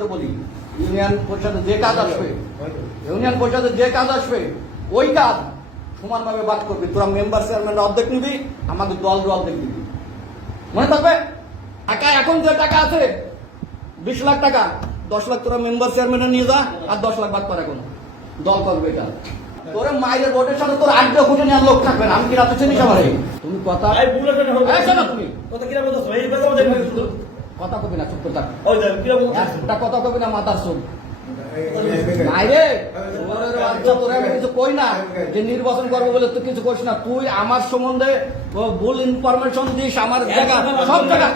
তোর বলি ইউনিয়ন পরিষদে যে কাজ আসবে, ইউনিয়ন পরিষদে যে কাজ আসবে ওই কাজ সমানভাবে ভাগ করবি। তোরা মেম্বার চেয়ারম্যানরা অর্ধেক নিবি, আমাদের দল অর্ধেক দিবি। মনে থাকবে? টাকা এখন যে টাকা আছে 20 লাখ টাকা, 10 লাখ তোরা মেম্বার চেয়ারম্যানরা নিয়ে যা, আর 10 লাখ বাদ করে এখন দল করবে। এটা তোর মায়ের ভোটের সাথে তোর 8 কোটি নেওয়ার লোক থাকবে না। আমি কি রাতে চিনি সবাই? তুমি কথা তুমি কথা কবি না, চুপ করে থাক। একটা কথা কবি না, মাথার চুল মাইরে তোরা আমি কিছু কই না যে নির্বাচন করবো বলে তুই কিছু করিস না। তুই আমার সম্বন্ধে ভুল ইনফরমেশন দিস, আমার জায়গা সব জায়গা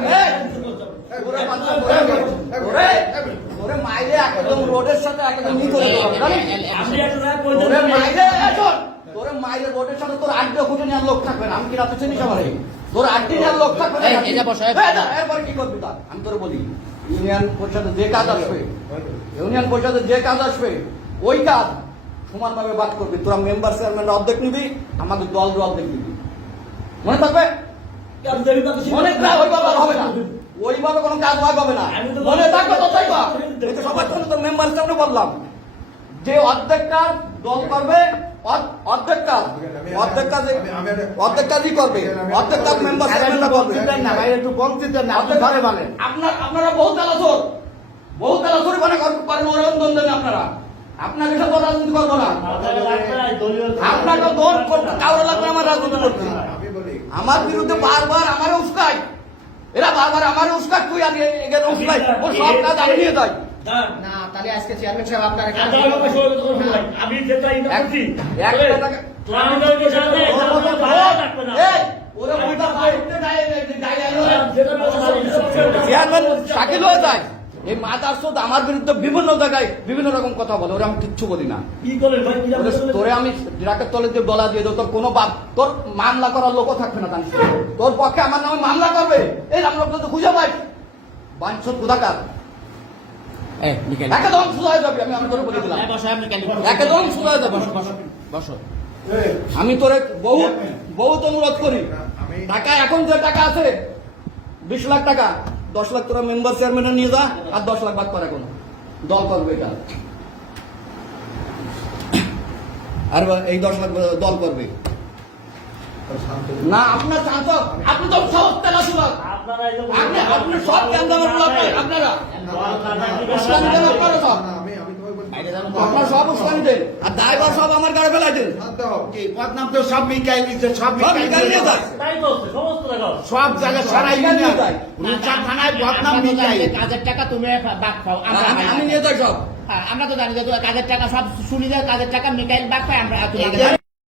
মাইরে একদম রোডের সাথে একদম তোর মাইরের রোডের সাথে তোর 8 কোটি নেওয়ার লোক থাকবে না। আমি কি রাতে চিনি সবাই? তোর 8 নেওয়ার লোক থাকবে না। এরপরে কি করবি তা আমি তোর বলি ইউনিয়ন পরিষদে যে কাজ আসবে, ইউনিয়ন পরিষদে যে কাজ আসবে ওই কাজ সমানভাবে ভাগ করবি। তোরা মেম্বার চেয়ারম্যানরা অর্ধেক নিবি, আমাদের দল অর্ধেক দিবি। মনে থাকবে? মনে ওইভাবে হবে না, ওইভাবে কোনো কাজ হয় পাবে না। মনে থাকবে তো তাই সবার জন্য তো মেম্বার চেয়ারম্যান বললাম যে অর্ধেক কাজ দল করবে, অর্ধেক কাজই করবে, অর্ধেক কাজ মেম্বার চেয়ারম্যানরা করবে। একটু কম চিন্তেন না, আপনি ঘরে বলেন। আপনারা বহুত আলাচর মানে করেন অরন্দন দেন আপনারা। আপনাকে সব রাজনীতি করবো না, আপনাকে দল করতে কাউরে লাগবে আমার রাজনীতি করতে। আমার বিরুদ্ধে বারবার আমারে উস্কায়, এরা বারবার আমারে উস্কায়, তুই আর এখানে উস্কাই ওর সব কাজ আমি নিয়ে যাই না। তাহলে আজকে চেয়ারম্যান সাহেব আপনার আমি যেটা করছি চেয়ারম্যান শাকিল হয়ে যায়। এই মাদার চোদ আমার বিরুদ্ধে বিভিন্ন জায়গায় বিভিন্ন রকম কথা বলে, ওরা আমি কিচ্ছু বলি না। তোরে আমি ডিরাকের তলে দিয়ে গলা দিয়ে দেবো, তোর কোনো তোর মামলা করার লোকও থাকবে না। তোর পক্ষে আমার নামে মামলা করবে এই রামলোক তো খুঁজে পাই বাঞ্ছত কোথাকার একদম শুরু হয়ে যাবে। আমি তোরে বলে দিলাম একদম শুরু হয়ে যাবে। আমি তোরে বহুত অনুরোধ করি, টাকা এখন যে টাকা আছে 20 লাখ টাকা, 10 লাখ তোরা মেম্বার চেয়ারম্যানরা নিয়ে যা, আর 10 লাখ বাদ করে এখন দল করবে। এটা আর এই 10 লাখ দল করবে না। আপনার আপনি তো সব তেলা শুরু, আপনি সব কেন আপনারা আপনার সব উস্কানি দেন, আর দায়ভার সব আমার গাড়ি ফেলাই দেন। বদনাম তো সব মিকাইল দিচ্ছে, সব মিকাইল নিয়ে যায়, সব জায়গায় সারাই নিয়ে যায়। থানায় বদনাম মিকাইল। কাজের টাকা তুমি বাদ পাও, আমি নিয়ে যাই সব। আমরা তো জানি যে কাজের টাকা সব শুনি যায়, কাজের টাকা মিকাইল বাদ পাই আমরা।